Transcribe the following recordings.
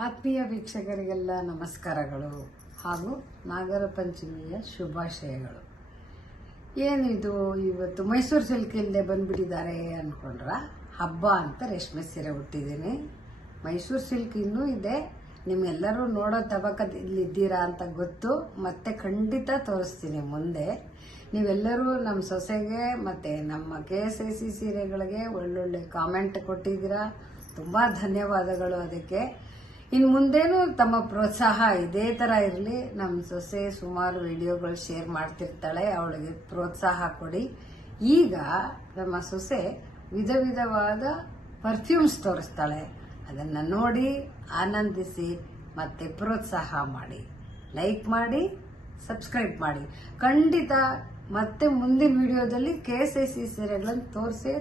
ಆತ್ಮೀಯ ವೀಕ್ಷಕರಿಗೆಲ್ಲ ನಮಸ್ಕಾರಗಳು ಹಾಗೂ ನಾಗರ ಪಂಚಮಿಯ ಶುಭಾಶಯಗಳು. ಏನಿದು ಇವತ್ತು ಮೈಸೂರು ಸಿಲ್ಕ್ ಇಲ್ಲದೆ ಬಂದ್ಬಿಟ್ಟಿದ್ದಾರೆ ಅಂದ್ಕೊಂಡ್ರ? ಹಬ್ಬ ಅಂತ ರೇಷ್ಮೆ ಸೀರೆ ಉಟ್ಟಿದ್ದೀನಿ. ಮೈಸೂರು ಸಿಲ್ಕ್ ಇನ್ನೂ ಇದೆ, ನಿಮ್ಗೆಲ್ಲರೂ ನೋಡೋ ತಬಕದಲ್ಲಿದ್ದೀರಾ ಅಂತ ಗೊತ್ತು. ಮತ್ತೆ ಖಂಡಿತ ತೋರಿಸ್ತೀನಿ ಮುಂದೆ. ನೀವೆಲ್ಲರೂ ನಮ್ಮ ಸೊಸೆಗೆ ಮತ್ತು ನಮ್ಮ KSIC ಸೀರೆಗಳಿಗೆ ಒಳ್ಳೊಳ್ಳೆ ಕಾಮೆಂಟ್ ಕೊಟ್ಟಿದ್ದೀರಾ, ತುಂಬ ಧನ್ಯವಾದಗಳು ಅದಕ್ಕೆ. ಇನ್ನು ಮುಂದೇನು ತಮ್ಮ ಪ್ರೋತ್ಸಾಹ ಇದೇ ಥರ ಇರಲಿ. ನಮ್ಮ ಸೊಸೆ ಸುಮಾರು ವಿಡಿಯೋಗಳು ಶೇರ್ ಮಾಡ್ತಿರ್ತಾಳೆ, ಅವಳಿಗೆ ಪ್ರೋತ್ಸಾಹ ಕೊಡಿ. ಈಗ ನಮ್ಮ ಸೊಸೆ ವಿಧ ವಿಧವಾದ ಪರ್ಫ್ಯೂಮ್ಸ್ ತೋರಿಸ್ತಾಳೆ, ಅದನ್ನು ನೋಡಿ ಆನಂದಿಸಿ ಮತ್ತೆ ಪ್ರೋತ್ಸಾಹ ಮಾಡಿ, ಲೈಕ್ ಮಾಡಿ, ಸಬ್ಸ್ಕ್ರೈಬ್ ಮಾಡಿ. ಖಂಡಿತ ಮತ್ತೆ ಮುಂದಿನ ವಿಡಿಯೋದಲ್ಲಿ KSIC ಸೀರೆಗಳನ್ನು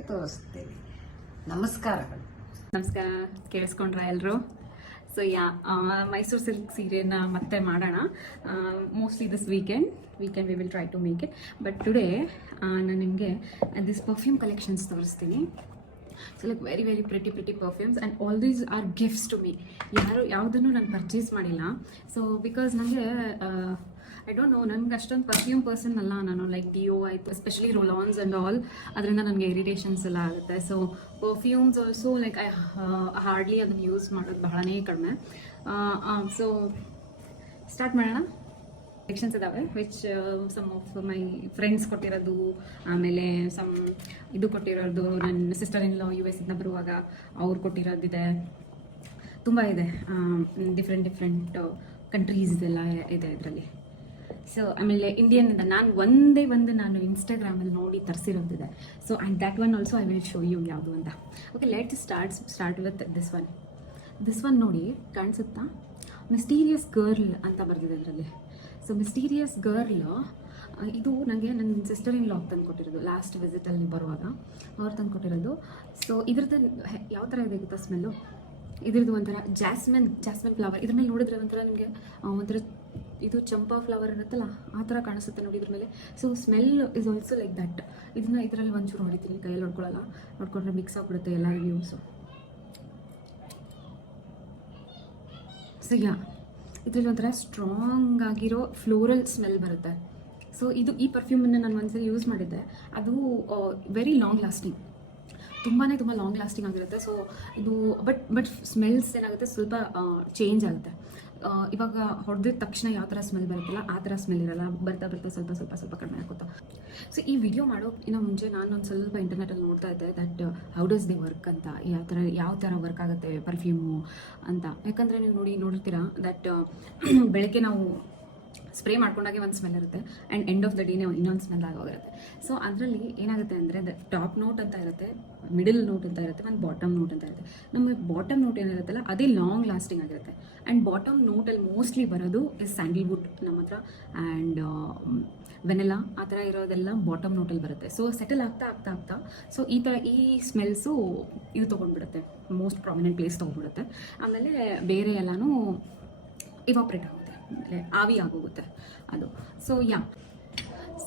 ತೋರಿಸ್ತೀನಿ. ನಮಸ್ಕಾರಗಳು. ನಮಸ್ಕಾರ, ಕೇಳಿಸ್ಕೊಂಡ್ರ ಎಲ್ಲರೂ? ಸೊ ಮೈಸೂರು ಸಿಲ್ಕ್ ಸೀರೆನ ಮತ್ತೆ ಮಾಡೋಣ. Mostly this weekend we will try to make it. But today ನಾನು ನಿಮಗೆ ದಿಸ್ ಪರ್ಫ್ಯೂಮ್ ಕಲೆಕ್ಷನ್ಸ್ ತೋರಿಸ್ತೀನಿ. So like very very pretty perfumes and all these are gifts to me. ಯಾವುದನ್ನು ನಾನು ಪರ್ಚೇಸ್ ಮಾಡಿಲ್ಲ. ಸೊ ಬಿಕಾಸ್ ನನಗೆ ಐ ಡೋಂಟ್ ನೋ, ನನಗೆ ಅಷ್ಟೊಂದು perfume person ಅಲ್ಲ ನಾನು. ಲೈಕ್ ಡಿಯೋ ಆಯಿತು, ಎಸ್ಪೆಷಲಿ ರೋಲಾನ್ಸ್ ಆ್ಯಂಡ್ ಆಲ್, ಅದರಿಂದ ನನಗೆ ಇರಿಟೇಷನ್ಸ್ ಎಲ್ಲ ಆಗುತ್ತೆ. So perfumes also like I hardly ಅದನ್ನು ಯೂಸ್ ಮಾಡೋದು ಬಹಳನೇ ಕಡಿಮೆ. ಸೊ ಸ್ಟಾರ್ಟ್ ಮಾಡೋಣ. ಕಲೆಕ್ಷನ್ಸ್ ಇದಾವೆ which some of my friends ಕೊಟ್ಟಿರೋದು, ಆಮೇಲೆ ಸಮ್ ಇದು ಕೊಟ್ಟಿರೋದು ನನ್ನ ಸಿಸ್ಟರ್ ಇನ್ ಲಾ US ಇಂದ ಬರುವಾಗ ಅವ್ರು ಕೊಟ್ಟಿರೋದಿದೆ. ತುಂಬ ಇದೆ, ಡಿಫ್ರೆಂಟ್ ಕಂಟ್ರೀಸ್ ಎಲ್ಲ ಇದೆ ಇದರಲ್ಲಿ. ಸೊ ಆಮೇಲೆ ಇಂಡಿಯನ್ನಿಂದ ನಾನು ಇನ್ಸ್ಟಾಗ್ರಾಮಲ್ಲಿ ನೋಡಿ ತರಿಸಿರೋದಿದೆ. So and that one also I will show you ಯಾವುದು ಅಂತ. Okay, let start with this one ನೋಡಿ, ಕಾಣಿಸುತ್ತಾ? ಮಿಸ್ಟೀರಿಯಸ್ ಗರ್ಲ್ ಅಂತ ಬರೆದಿದೆ ಇದರಲ್ಲಿ. ಸೊ ಮಿಸ್ಟೀರಿಯಸ್ ಗರ್ಲ್ ಇದು ನನಗೆ ನನ್ನ ಸಿಸ್ಟರ್ ಇನ್ ಲಾ ತಂದು ಕೊಟ್ಟಿರೋದು. ಲಾಸ್ಟ್ ವಿಸಿಟಲ್ಲಿ ಬರುವಾಗ ಅವ್ರು ತಂದು ಕೊಟ್ಟಿರೋದು. ಸೊ ಇದ್ರದ್ದು ಯಾವ ಥರ ಇದೆ ಗೊತ್ತಾ ಸ್ಮೆಲ್ಲು? ಇದ್ರದ್ದು ಒಂಥರ ಜಾಸ್ಮಿನ್ ಫ್ಲವರ್. ಇದ್ರ ಮೇಲೆ ನೋಡಿದ್ರೆ ಒಂಥರ ನಿಮಗೆ ಒಂಥರ ಇದು ಚಂಪಾ ಫ್ಲವರ್ ಇರುತ್ತಲ್ಲ, ಆ ಥರ ಕಾಣಿಸುತ್ತೆ ನೋಡಿ ಇದ್ರ ಮೇಲೆ. So smell is also like that. ಇದರಲ್ಲಿ ಒಂಚೂರು ಹೊಡಿತೀನಿ, ಕೈಯಲ್ಲಿ ಹೊಡ್ಕೊಂಡ್ರೆ ಮಿಕ್ಸ್ ಆಗಿಬಿಡುತ್ತೆ ಎಲ್ಲ ರಿವ್ಯೂಸು. ಸೊ ಇದರಲ್ಲಿ ಒಂಥರ ಸ್ಟ್ರಾಂಗ್ ಆಗಿರೋ ಫ್ಲೋರಲ್ ಸ್ಮೆಲ್ ಬರುತ್ತೆ. ಸೊ ಈ ಪರ್ಫ್ಯೂಮನ್ನು ನಾನು ಒಂದ್ಸರಿ ಯೂಸ್ ಮಾಡಿದ್ದೆ. ಅದು ವೆರಿ ಲಾಂಗ್ ಲಾಸ್ಟಿಂಗ್, ತುಂಬಾ ಲಾಂಗ್ ಲಾಸ್ಟಿಂಗ್ ಆಗಿರುತ್ತೆ. ಸೊ ಇದು ಬಟ್ ಸ್ಮೆಲ್ಸ್ ಏನಾಗುತ್ತೆ, ಸ್ವಲ್ಪ ಚೇಂಜ್ ಆಗುತ್ತೆ. ಇವಾಗ ಹೊಡೆದಿದ ತಕ್ಷಣ ಯಾವ ಥರ ಸ್ಮೆಲ್ ಬರುತ್ತಲ್ಲ ಆ ಥರ ಸ್ಮೆಲ್ ಇರಲ್ಲ, ಬರ್ತಾ ಸ್ವಲ್ಪ ಕಡಿಮೆ ಆಗುತ್ತಾ. ಸೊ ಈ ವಿಡಿಯೋ ಮಾಡೋಕ್ಕಿಂತ ಮುಂಚೆ ನಾನು ಒಂದು ಸ್ವಲ್ಪ ಇಂಟರ್ನೆಟಲ್ಲಿ ನೋಡ್ತಾ ಇದ್ದೆ that how does the work ಅಂತ, ಯಾವ ಥರ ವರ್ಕ್ ಆಗುತ್ತೆ ಪರ್ಫ್ಯೂಮು ಅಂತ. ಯಾಕಂದರೆ ನೀವು ನೋಡಿರ್ತೀರಾ ದಟ್ ಬೆಳಗ್ಗೆ ನಾವು ಸ್ಪ್ರೇ ಮಾಡ್ಕೊಂಡಾಗೆ ಒಂದು ಸ್ಮೆಲ್ ಇರುತ್ತೆ ಆ್ಯಂಡ್ ಎಂಡ್ ಆಫ್ ದ ಡೇನೇ ಇನ್ನೊಂದು ಸ್ಮೆಲ್ ಆಗೋಗಿರುತ್ತೆ. ಸೊ ಅದರಲ್ಲಿ ಏನಾಗುತ್ತೆ ಅಂದರೆ ಟಾಪ್ ನೋಟ್ ಅಂತ ಇರುತ್ತೆ, ಮಿಡಲ್ ನೋಟ್ ಅಂತ ಇರುತ್ತೆ, ಒಂದು ಬಾಟಮ್ ನೋಟ್ ಅಂತ ಇರುತ್ತೆ. ನಮಗೆ ಬಾಟಮ್ ನೋಟ್ ಏನಿರುತ್ತಲ್ಲ ಅದೇ ಲಾಂಗ್ ಲಾಸ್ಟಿಂಗ್ ಆಗಿರುತ್ತೆ. ಆ್ಯಂಡ್ ಬಾಟಮ್ ನೋಟಲ್ಲಿ ಮೋಸ್ಟ್ಲಿ ಬರೋದು ಇಸ್ ಸ್ಯಾಂಡಲ್ವುಡ್ ನಮ್ಮ ಹತ್ರ, ಆ್ಯಂಡ್ ವೆನಿಲಾ ಆ ಥರ ಇರೋದೆಲ್ಲ ಬಾಟಮ್ ನೋಟಲ್ಲಿ ಬರುತ್ತೆ. ಸೊ ಸೆಟಲ್ ಆಗ್ತಾ ಸೊ ಈ ಸ್ಮೆಲ್ಸು ಇದು ತೊಗೊಂಡ್ಬಿಡುತ್ತೆ, ಮೋಸ್ಟ್ ಪ್ರಾಮಿನೆಂಟ್ ಪ್ಲೇಸ್ ತೊಗೊಂಡ್ಬಿಡುತ್ತೆ. ಆಮೇಲೆ ಬೇರೆ ಎಲ್ಲನೂ ಇವಾಪ್ರೇಟ್ ಆಗುತ್ತೆ, ಆವಿ ಆಗೋಗುತ್ತೆ ಅದು.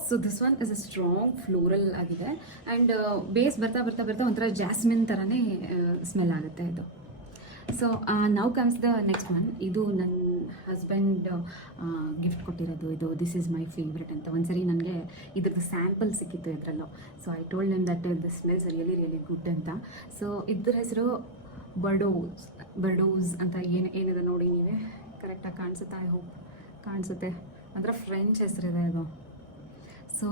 So this one is a strong floral ಆಗಿದೆ ಆ್ಯಂಡ್ ಬೇಸ್ ಬರ್ತಾ ಒಂಥರ ಜಾಸ್ಮಿನ್ ಥರನೇ ಸ್ಮೆಲ್ ಆಗುತ್ತೆ ಇದು. So now comes the next one. ಇದು ನನ್ನ ಹಸ್ಬೆಂಡ್ ಗಿಫ್ಟ್ ಕೊಟ್ಟಿರೋದು. ಇದು ದಿಸ್ ಈಸ್ ಮೈ ಫೇವ್ರೆಟ್ ಅಂತ. ಒಂದ್ಸರಿ ನನಗೆ ಇದ್ರದ್ದು ಸ್ಯಾಂಪಲ್ ಸಿಕ್ಕಿತ್ತು ಇದರಲ್ಲೂ. So I told them that this smells really good ಅಂತ. ಸೊ ಇದ್ರ ಹೆಸರು ಬರ್ಡೋಸ್ ಅಂತ. ಏನಿದೆ ನೋಡಿ ನೀವೇ, ಕರೆಕ್ಟಾಗಿ ಕಾಣಿಸುತ್ತಾ? ಐ ಹೋಪ್ ಕಾಣಿಸುತ್ತೆ. ಅದರ ಫ್ರೆಂಚ್ ಹೆಸರಿದೆ ಇದು. ಸೊ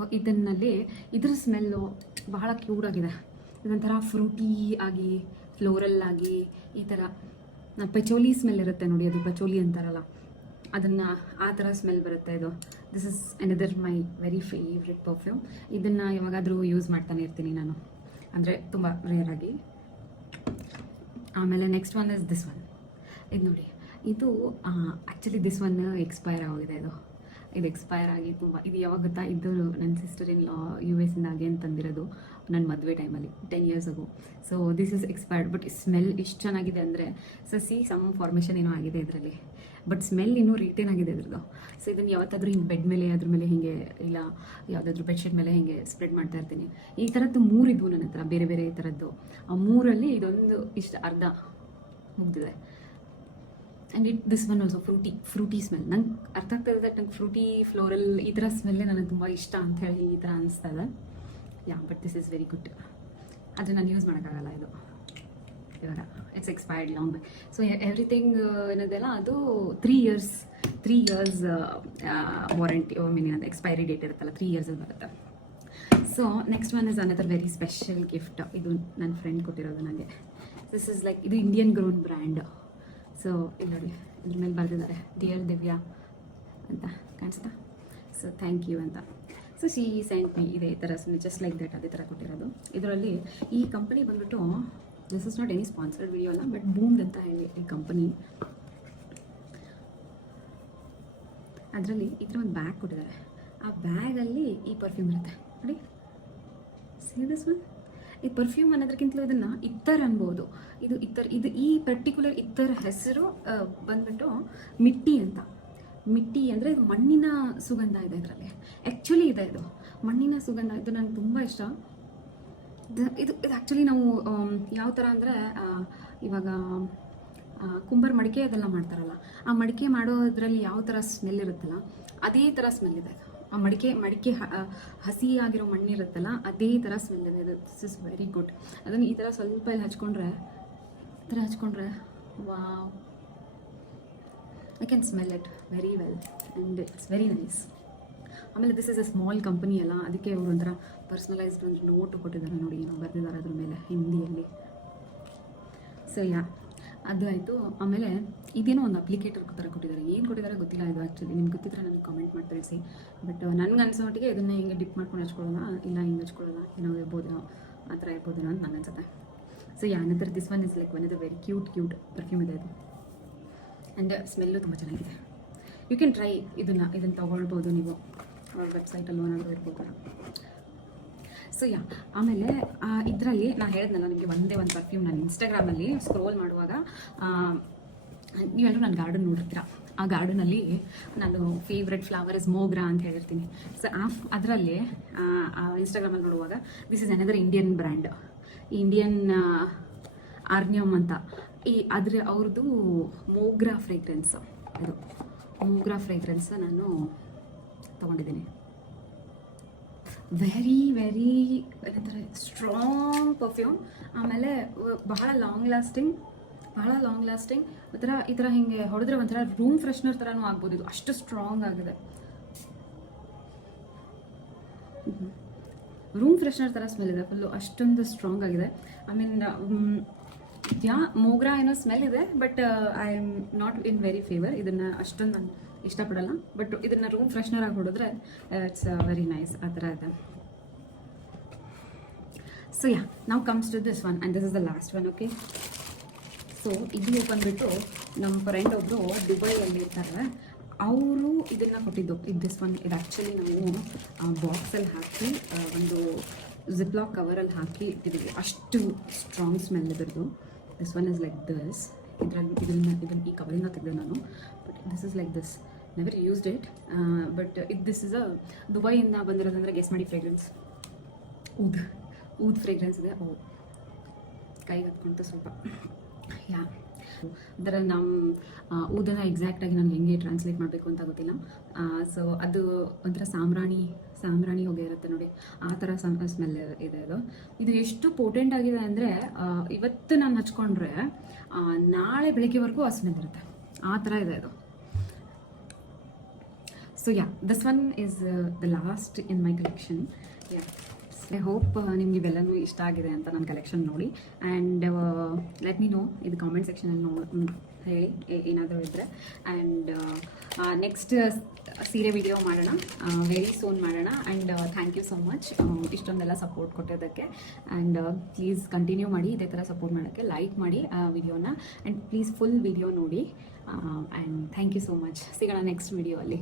ಇದ್ರ ಸ್ಮೆಲ್ಲು ಬಹಳ ಕ್ಯೂಟ್ ಆಗಿದೆ. ಇದೊಂಥರ ಫ್ರೂಟಿ ಆಗಿ, ಫ್ಲೋರಲ್ ಆಗಿ, ಈ ಥರ ಪಚೋಲಿ ಸ್ಮೆಲ್ ಇರುತ್ತೆ ನೋಡಿ, ಅದು ಪಚೋಲಿ ಅಂತಾರಲ್ಲ ಅದನ್ನು, ಆ ಥರ ಸ್ಮೆಲ್ ಬರುತ್ತೆ ಇದು. This is another my very favourite perfume. ಇದನ್ನು ಯಾವಾಗಾದರೂ ಯೂಸ್ ಮಾಡ್ತಾನೆ ಇರ್ತೀನಿ ನಾನು, ಅಂದರೆ ತುಂಬ ರೇರ್ ಆಗಿ. ಆಮೇಲೆ next one is this one. ಇದು ನೋಡಿ, ಇದು ಆ್ಯಕ್ಚುಲಿ ದಿಸ್ ಒನ್ ಎಕ್ಸ್ಪೈರ್ ಆಗಿದೆ. ಇದು ಎಕ್ಸ್ಪೈರ್ ಆಗಿ ಇದು ಯಾವಾಗ ಗೊತ್ತಾ? ಇದು ನನ್ನ ಸಿಸ್ಟರ್ ಇನ್ ಲಾ US ಇಂದ ಅಗೇನ್ ತಂದಿರೋದು ನನ್ನ ಮದುವೆ ಟೈಮಲ್ಲಿ 10 years ago. So this is expired, but smell ಎಷ್ಟು ಚೆನ್ನಾಗಿದೆ ಅಂದರೆ, ಸಮ್ ಫಾರ್ಮೇಷನ್ ಏನೋ ಆಗಿದೆ ಇದರಲ್ಲಿ, ಬಟ್ ಸ್ಮೆಲ್ ಇನ್ನೂ ರಿಟೇನ್ ಆಗಿದೆ ಇದ್ರದ್ದು. ಸೊ ಇದನ್ನು ಯಾವತ್ತಾದರೂ ಹಿಂಗೆ ಬೆಡ್ ಮೇಲೆ ಅದ್ರ ಮೇಲೆ ಹೀಗೆ, ಇಲ್ಲ ಯಾವುದಾದ್ರೂ ಬೆಡ್ಶೀಟ್ ಮೇಲೆ ಹೀಗೆ ಸ್ಪ್ರೆಡ್ ಮಾಡ್ತಾ ಇರ್ತೀನಿ. ಈ ಥರದ್ದು 3 ಇದ್ವು ನನ್ನ ಹತ್ರ, ಬೇರೆ ಥರದ್ದು. ಆ 3ರಲ್ಲಿ ಇದೊಂದು ಇಷ್ಟು ಅರ್ಧ ಮುಗ್ದಿದೆ. And this one also fruity smell. ನಂಗೆ ಅರ್ಥ ಆಗ್ತಾ ಇದೆ ನಂಗೆ ಫ್ರೂಟಿ ಫ್ಲೋರಲ್ ಈ ಥರ ಸ್ಮೆಲ್ಲೇ ನನಗೆ ತುಂಬ ಇಷ್ಟ ಅಂತ ಹೇಳಿ ಈ ಥರ ಅನಿಸ್ತಾ ಇದೆ. Yeah but this is very good. ಆದರೆ ನಾನು ಯೂಸ್ ಮಾಡೋಕ್ಕಾಗಲ್ಲ ಇದು ಇವಾಗ, it's expired long. So everything ಏನದೆಲ್ಲ ಅದು 3 years ವಾರಂಟಿ, ಮೀನ್ ಅದು ಎಕ್ಸ್ಪೈರಿ ಡೇಟ್ ಇರುತ್ತಲ್ಲ 3 years ಬರುತ್ತೆ. So next one is another very special gift. ಇದು ನನ್ನ ಫ್ರೆಂಡ್ ಕೊಟ್ಟಿರೋದು ನನಗೆ. ದಿಸ್ ಇಸ್ ಲೈಕ್ ಇದು ಇಂಡಿಯನ್ ಗ್ರೋನ್ ಬ್ರ್ಯಾಂಡ್. ಸೊ ಇಲ್ಲಿ ನೋಡಿ, ಇದ್ರ ಮೇಲೆ ಬರೆದಿದ್ದಾರೆ ಡಿಯರ್ ದಿವ್ಯಾ ಅಂತ, ಕಾಣಿಸ್ತಾ? ಸೊ ಥ್ಯಾಂಕ್ ಯು ಅಂತ. ಸೊ ಶಿ ಸೆಂಟ್ ಮೀ ಇದೇ ಥರ ಜಸ್ಟ್ ಲೈಕ್ ದಟ್, ಅದೇ ಥರ ಕೊಟ್ಟಿರೋದು. ಇದರಲ್ಲಿ ಈ ಕಂಪನಿ ಬಂದ್ಬಿಟ್ಟು, this is not any sponsored video ಅಲ್ಲ, ಬಟ್ ಬೂಮ್ಡ್ ಅಂತ ಹೇಳಿ ಈ ಕಂಪನಿ. ಅದರಲ್ಲಿ ಈ ಥರ ಒಂದು ಬ್ಯಾಗ್ ಕೊಟ್ಟಿದ್ದಾರೆ. ಆ ಬ್ಯಾಗಲ್ಲಿ ಈ ಪರ್ಫ್ಯೂಮ್ ಇರುತ್ತೆ ನೋಡಿ, ಸಿ ದಿಸ್ ಒನ್. ಈ ಪರ್ಫ್ಯೂಮ್ ಅನ್ನೋದಕ್ಕಿಂತಲೂ ಇದನ್ನು ಇತ್ತರ್ ಅನ್ಬೋದು. ಇದು ಇತ್ತರ್, ಇದು ಈ ಪರ್ಟಿಕ್ಯುಲರ್ ಇತ್ತರ್ ಹೆಸರು ಬಂದ್ಬಿಟ್ಟು ಮಿಟ್ಟಿ ಅಂತ. ಮಿಟ್ಟಿ ಅಂದರೆ ಮಣ್ಣಿನ ಸುಗಂಧ ಇದೆ ಇದರಲ್ಲಿ. ಆ್ಯಕ್ಚುಲಿ ಇದೆ ಇದು ಮಣ್ಣಿನ ಸುಗಂಧ. ಇದು ನನಗೆ ತುಂಬ ಇಷ್ಟ. ಇದು ಆ್ಯಕ್ಚುಲಿ ನಾವು ಯಾವ ಥರ ಅಂದರೆ ಇವಾಗ ಕುಂಬರ್ ಮಡಿಕೆ ಅದೆಲ್ಲ ಮಾಡ್ತಾರಲ್ಲ, ಆ ಮಡಿಕೆ ಮಾಡೋದ್ರಲ್ಲಿ ಯಾವ ಥರ ಸ್ಮೆಲ್ ಇರುತ್ತಲ್ಲ ಅದೇ ಥರ ಸ್ಮೆಲ್ ಇದೆ. ಆ ಮಡಿಕೆ ಹಸಿಯಾಗಿರೋ ಮಣ್ಣಿರುತ್ತಲ್ಲ ಅದೇ ಥರ ಸ್ಮೆಲ್ ಇದೆ. ಇದು ದಿಸ್ ಇಸ್ ವೆರಿ ಗುಡ್. ಅದನ್ನು ಈ ಥರ ಸ್ವಲ್ಪ ಇಲ್ಲಿ ಹಚ್ಕೊಂಡ್ರೆ wow, I can smell it very well and it's very nice. ಆಮೇಲೆ this is a small company ಅಲ್ಲ, ಅದಕ್ಕೆ ಅವರು ಒಂಥರ ಪರ್ಸ್ನಲೈಸ್ಡ್ ಒಂದು ನೋಟು ಕೊಟ್ಟಿದ್ದಾರೆ ನೋಡಿ, ಏನೋ ಬರೆದಿದ್ದಾರೆ ಅದ್ರ ಮೇಲೆ ಹಿಂದಿಯಲ್ಲಿ. ಸೊ ಯಾ ಅದು ಆಯಿತು. ಆಮೇಲೆ ಇದೇನೋ ಒಂದು ಅಪ್ಲಿಕೇಟರ್ ಥರ ಕೊಟ್ಟಿದ್ದಾರೆ. ಏನು ಕೊಟ್ಟಿದ್ದಾರೆ ಗೊತ್ತಿಲ್ಲ ಇದು ಆ್ಯಕ್ಚುಲಿ. ನಿಮ್ಗೆ ಗೊತ್ತಿದ್ರೆ ನನಗೆ ಕಾಮೆಂಟ್ ಮಾಡಿ ತಿಳಿಸಿ. ಬಟ್ ನನಗೆ ಅನಿಸೋ ಮಟ್ಟಿಗೆ ಇದನ್ನು ಹಿಂಗೆ ಡಿಪ್ ಮಾಡ್ಕೊಂಡು ಹಚ್ಕೊಳ್ಳೋಣ, ಇಲ್ಲ ಹಿಂಗೆ ಹಚ್ಕೊಳ್ಳೋಣ, ಏನೋ ಇರ್ಬೋದೇನೋ ಆ ಥರ ಇರ್ಬೋದೇನೋ ಅಂತ ನಂಗೆ ಅನ್ಸುತ್ತೆ. ಸೊ ಯಾ ನಂತರ this one is like one is a very cute perfume ಇದೆ ಇದು. ಆ್ಯಂಡ್ ಸ್ಮೆಲ್ಲು ತುಂಬ ಚೆನ್ನಾಗಿದೆ. ಯು ಕ್ಯಾನ್ ಟ್ರೈ ಇದನ್ನು ತೊಗೊಳ್ಬೋದು ನೀವು, ಅವ್ರ ವೆಬ್ಸೈಟಲ್ಲೂ ಏನಾದರೂ ಇರ್ಬೋದು. ಸೊ ಯಾ ಆಮೇಲೆ ಇದರಲ್ಲಿ ನಾನು ಹೇಳಿದ್ನಲ್ಲ ನಿಮಗೆ ಒಂದೇ ಒಂದು ಪರ್ಫ್ಯೂಮ್. ನಾನು ಇನ್ಸ್ಟಾಗ್ರಾಮಲ್ಲಿ ಸ್ಕ್ರೋಲ್ ಮಾಡುವಾಗ ನೀವೆಲ್ಲರೂ ನನ್ನ ಗಾರ್ಡನ್ ನೋಡಿರ್ತೀರ. ಆ ಗಾರ್ಡನಲ್ಲಿ ನಾನು ಫೇವ್ರೆಟ್ ಫ್ಲವರ್ ಇಸ್ ಮೋಗ್ರಾ ಅಂತ ಹೇಳಿರ್ತೀನಿ. ಸೊ ಅದರಲ್ಲಿ ಇನ್ಸ್ಟಾಗ್ರಾಮಲ್ಲಿ ನೋಡುವಾಗ this is another Indian brand, Indian ಆರ್ನಿಯಮ್ ಅಂತ. ಅವ್ರದ್ದು ಮೋಗ್ರಾ ಫ್ರೇಗ್ರೆನ್ಸ್, ಇದು ಮೋಗ್ರಾ ಫ್ರೇಗ್ರೆನ್ಸ್ ನಾನು ತೊಗೊಂಡಿದ್ದೀನಿ. ವೆರಿ ಏನಂತಾರೆ ಸ್ಟ್ರಾಂಗ್ ಪರ್ಫ್ಯೂಮ್. ಆಮೇಲೆ ಬಹಳ ಲಾಂಗ್ ಲಾಸ್ಟಿಂಗ್. ಈ ಥರ ಹಿಂಗೆ ಹೊಡೆದ್ರೆ ಒಂಥರ ರೂಮ್ ಫ್ರೆಶ್ನರ್ ಥರನೂ ಆಗ್ಬೋದು. ಇದು ಅಷ್ಟು ಸ್ಟ್ರಾಂಗ್ ಆಗಿದೆ. ರೂಮ್ ಫ್ರೆಶ್ನರ್ ಥರ ಸ್ಮೆಲ್ ಇದೆ ಫುಲ್ಲು, ಅಷ್ಟೊಂದು ಸ್ಟ್ರಾಂಗ್ ಆಗಿದೆ. ಐ ಮೀನ್ ಮೋಗ್ರಾ ಏನೋ ಸ್ಮೆಲ್ ಇದೆ, but I am not in very favour. ಇದನ್ನು ಅಷ್ಟೊಂದು ನಾನು ಇಷ್ಟಪಡಲ್ಲ. ಬಟ್ ಇದನ್ನು ರೂಮ್ ಫ್ರೆಶ್ನರ್ ಆಗಿ ಹೊಡೆದ್ರೆ ಇಟ್ಸ್ ವೆರಿ ನೈಸ್, ಆ ಥರ ಇದೆ. So yeah now comes to this one and this is the last one. Okay, so ಇದು ಬಂದುಬಿಟ್ಟು ನಮ್ಮ ಫ್ರೆಂಡ್ ಒಬ್ಬರು ದುಬೈಯಲ್ಲಿ ಇರ್ತಾರೆ. ಅವರು ಇದನ್ನು ಕೊಟ್ಟಿದ್ದು. ದಿಸ್ ಒನ್ ಇದು ಆ್ಯಕ್ಚುಲಿ ನಾವು ಬಾಕ್ಸಲ್ಲಿ ಹಾಕಿ ಒಂದು ಜಿಪ್ಲಾಕ್ ಕವರಲ್ಲಿ ಹಾಕಿ ಇಟ್ಟಿದ್ದೀವಿ. ಅಷ್ಟು ಸ್ಟ್ರಾಂಗ್ ಸ್ಮೆಲ್ ಇದ್ರದ್ದು. This one is like this. ಇದನ್ನು ಈ ಕವರಿಂದ ತೆಗೆದೆ ನಾನು. But this is like this. Never used it, but this is a ದುಬೈಯಿಂದ ಬಂದಿರೋದಂದರೆ ಗೆಸ್ ಮಾಡಿ ಫ್ರೇಗ್ರೆನ್ಸ್. ಊದ್ ಫ್ರೇಗ್ರೆನ್ಸ್ ಇದೆ. ಕೈಗೆ ಹತ್ಕೊಂತು ಸ್ವಲ್ಪ. ಯಾ ಅದರ ನಮ್ಮ ಊದನ್ನು ಎಕ್ಸಾಕ್ಟಾಗಿ ನನಗೆ ಹೆಂಗೆ ಟ್ರಾನ್ಸ್ಲೇಟ್ ಮಾಡಬೇಕು ಅಂತ ಗೊತ್ತಿಲ್ಲ. ಸೊ ಅದು ಒಂಥರ ಸಾಂಬ್ರಾಣಿ ಹೊಗೆ ಇರುತ್ತೆ ನೋಡಿ, ಆ ಥರ ಸ್ಮೆಲ್ ಇದೆ ಅದು. ಇದು ಎಷ್ಟು ಪೋಟೆಂಟ್ ಆಗಿದೆ ಅಂದರೆ ಇವತ್ತು ನಾನು ಹಚ್ಕೊಂಡ್ರೆ ನಾಳೆ ಬೆಳಿಗ್ಗೆವರೆಗೂ ಆ ಸ್ಮೆಲ್ ಇರುತ್ತೆ, ಆ ಥರ ಇದೆ ಅದು. So yeah this one is the last in my collection. Yeah I hope ನಿಮ್ಗೆ ಇವೆಲ್ಲನೂ ಇಷ್ಟ ಆಗಿದೆ ಅಂತ ನನ್ನ ಕಲೆಕ್ಷನ್ ನೋಡಿ. ಆ್ಯಂಡ್ ಲೆಟ್ ಮಿ ನೋ ಇದು ಕಾಮೆಂಟ್ ಸೆಕ್ಷನಲ್ಲಿ ಹೇಳಿ ಏನಾದರೂ ಇದ್ದರೆ. ಆ್ಯಂಡ್ ನೆಕ್ಸ್ಟ್ ಸೀರೆ ವಿಡಿಯೋ ಮಾಡೋಣ, ವೆರಿ ಸೂನ್ ಮಾಡೋಣ. And thank you so much ಇಷ್ಟೊಂದೆಲ್ಲ ಸಪೋರ್ಟ್ ಕೊಟ್ಟಿದ್ದಕ್ಕೆ. ಆ್ಯಂಡ್ ಪ್ಲೀಸ್ ಕಂಟಿನ್ಯೂ ಮಾಡಿ ಇದೇ ಥರ ಸಪೋರ್ಟ್ ಮಾಡೋಕ್ಕೆ. ಲೈಕ್ ಮಾಡಿ ವಿಡಿಯೋನ ಆ್ಯಂಡ್ ಪ್ಲೀಸ್ ಫುಲ್ ವಿಡಿಯೋ ನೋಡಿ. And thank you so much. ಸಿಗೋಣ ನೆಕ್ಸ್ಟ್ ವಿಡಿಯೋ ಅಲ್ಲಿ.